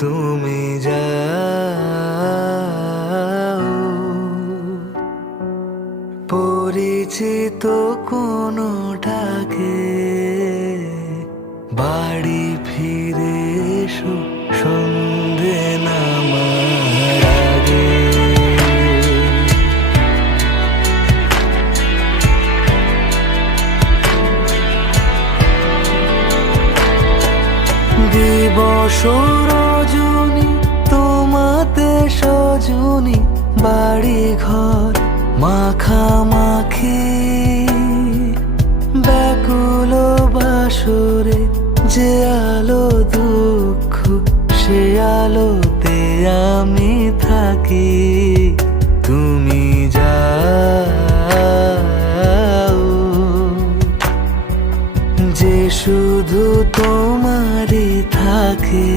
তুমি যাও। পরিচিত কোনো ডাকে বাড়ি ফিরে এসো সন্ধে নামার আগে। দিবস রজনী তোমাতে সজনী বাড়ি ঘর মাখামাখি ব্যাকুল বাসরে যে আলো দুঃখ সে আলোতে আমি থাকি। তুমি যাও যে শুধু তোমারই থাকে।